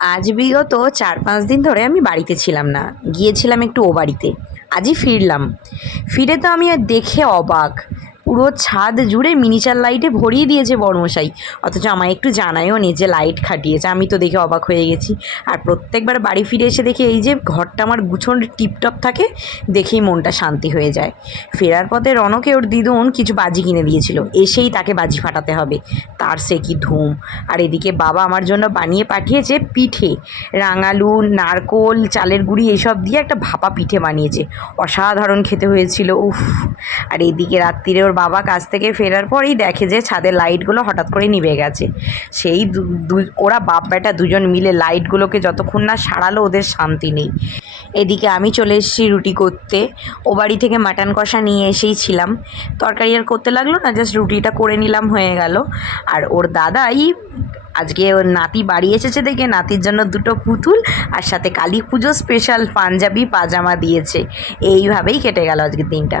আজ বিগত ৪-৫ দিন ধরে আমি বাড়িতে ছিলাম না। গিয়েছিলাম একটু ও বাড়িতে। আজই ফিরলাম। ফিরে তো আমি আর দেখে অবাক। পুরো ছাদ জুড়ে মিনিচার লাইটে ভরিয়ে দিয়েছে বড়মশাই। অথচ আমায় একটু জানায়ও নি যে লাইট খাটিয়েছে। আমি তো দেখে অবাক হয়ে গেছি। আর প্রত্যেকবার বাড়ি ফিরে এসে দেখি এই যে ঘরটা আমার গুছোনো টিপটপ থাকে, দেখেই মনটা শান্তি হয়ে যায়। ফেরার পথে রনকে ওর দিদুন কিছু বাজি কিনে দিয়েছিল। এসেই তাকে বাজি ফাটাতে হবে। তার সে কি ধুম! আর এদিকে বাবা আমার জন্য বানিয়ে পাঠিয়েছে পিঠে। রাঙালু, নারকোল, চালের গুঁড়ি এইসব দিয়ে একটা ভাপা পিঠে বানিয়েছে। অসাধারণ খেতে হয়েছিল, উফ! আর এদিকে রাত্তিরে ওর বাবা কাজ থেকে ফেরার পরেই দেখে যে ছাদের লাইটগুলো হঠাৎ করে নিভে গেছে। সেই ওরা বাপ বেটা দুজন মিলে লাইটগুলোকে যতক্ষণ না সারালো ওদের শান্তি নেই। এদিকে আমি চলে এসেছি রুটি করতে। ও বাড়ি থেকে মাটন কষা নিয়ে এসেই ছিলাম। তরকারি আর করতে লাগলো না, জাস্ট রুটিটা করে নিলাম, হয়ে গেল। আর ওর দাদাই আজকে ওর নাতি বাড়ি এসেছে দেখে নাতির জন্য দুটো পুতুল আর সাথে কালী পুজো স্পেশাল পাঞ্জাবি পাজামা দিয়েছে। এইভাবেই কেটে গেল আজকের দিনটা।